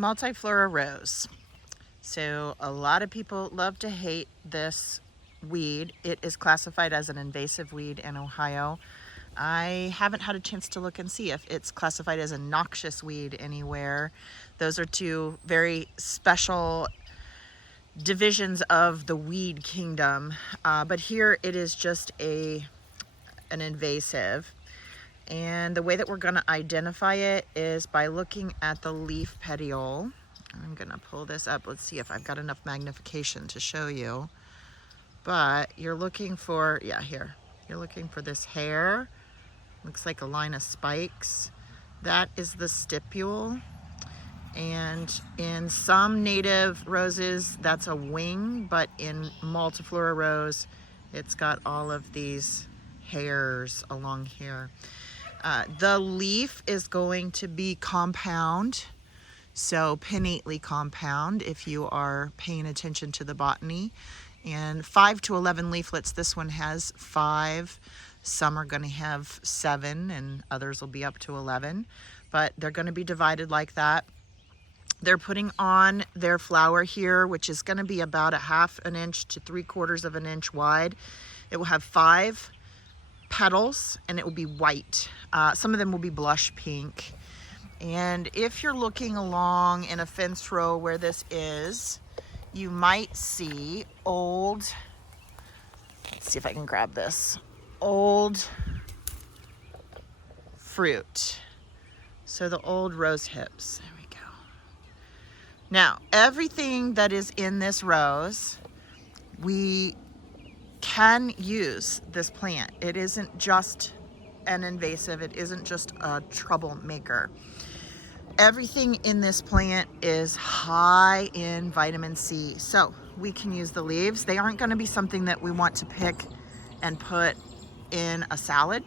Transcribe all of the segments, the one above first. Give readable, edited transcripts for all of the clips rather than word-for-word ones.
Multiflora rose. So a lot of people love to hate this weed. It is classified as an invasive weed in Ohio. I haven't had a chance to look and see if it's classified as a noxious weed anywhere. Those are two very special divisions of the weed kingdom. But here it is just an invasive. And the way that we're going to identify it is by looking at the leaf petiole. I'm going to pull this up. Let's see if I've got enough magnification to show you. But you're looking for, yeah, here. You're looking for this hair. Looks like a line of spikes. That is the stipule. And in some native roses, that's a wing, but in Multiflora rose, it's got all of these hairs along here. The leaf is going to be compound, so pinnately compound if you are paying attention to the botany. And 5 to 11 leaflets. This one has 5. Some are going to have 7 and others will be up to 11, but they're going to be divided like that. They're putting on their flower here, which is going to be about 1/2 inch to 3/4 of an inch wide. It will have 5 petals and it will be white. Some of them will be blush pink. And if you're looking along in a fence row where this is, you might see old, let's see if I can grab this, old fruit. So the old rose hips. There we go. Now, everything that is in this rose, we can use this plant. It isn't just an invasive. It isn't just a troublemaker. Everything in this plant is high in vitamin C. So we can use the leaves. They aren't going to be something that we want to pick and put in a salad.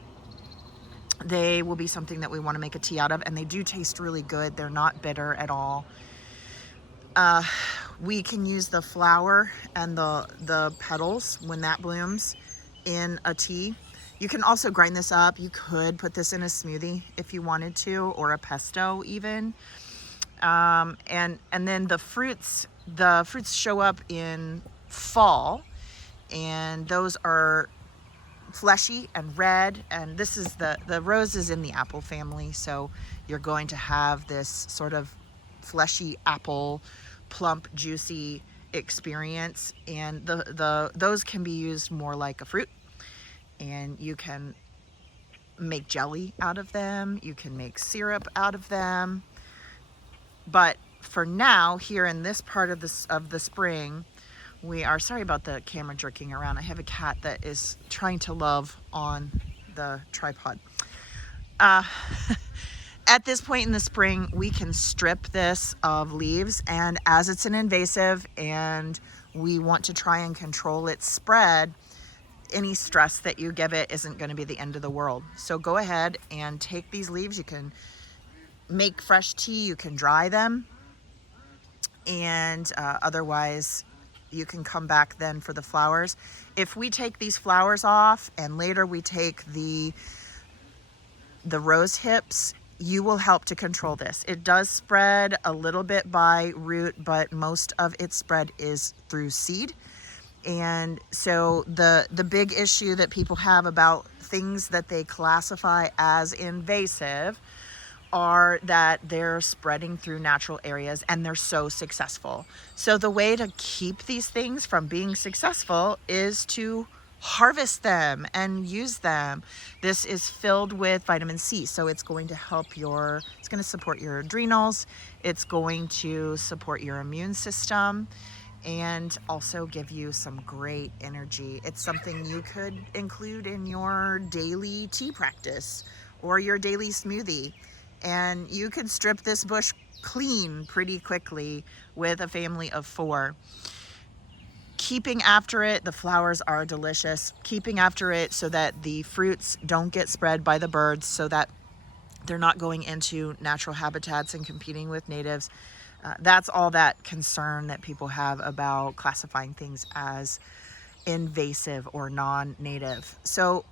They will be something that we want to make a tea out of, and they do taste really good. They're not bitter at all. We can use the flower and the petals when that blooms in a tea. You can also grind this up. You could put this in a smoothie if you wanted to, or a pesto even. And then the fruits show up in fall, and those are fleshy and red. And this is the rose is in the apple family, so you're going to have this sort of fleshy apple, plump, juicy experience. And those can be used more like a fruit. And you can make jelly out of them. You can make syrup out of them. But for now, here in this part of the spring, we are, sorry about the camera jerking around. I have a cat that is trying to love on the tripod. At this point in the spring, we can strip this of leaves, and as it's an invasive and we want to try and control its spread, any stress that you give it isn't going to be the end of the world. So go ahead and take these leaves. You can make fresh tea, you can dry them, and otherwise you can come back then for the flowers. If we take these flowers off and later we take the rose hips, you will help to control this. It does spread a little bit by root, but most of its spread is through seed. And so the big issue that people have about things that they classify as invasive are that they're spreading through natural areas and they're so successful. So the way to keep these things from being successful is to harvest them and use them. This is filled with vitamin C, so it's going to help it's going to support your adrenals, it's going to support your immune system, and also give you some great energy. It's something you could include in your daily tea practice or your daily smoothie. And you could strip this bush clean pretty quickly with a family of 4. Keeping after it, the flowers are delicious. Keeping after it so that the fruits don't get spread by the birds, so that they're not going into natural habitats and competing with natives. That's all that concern that people have about classifying things as invasive or non-native. So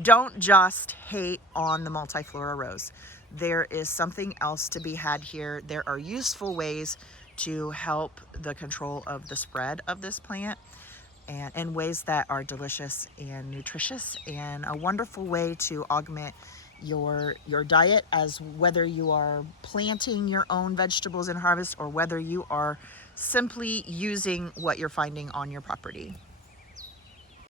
don't just hate on the Multiflora rose. there is something else to be had here. There are useful ways to help the control of the spread of this plant, and in ways that are delicious and nutritious, and a wonderful way to augment your diet, as whether you are planting your own vegetables in harvest or whether you are simply using what you're finding on your property.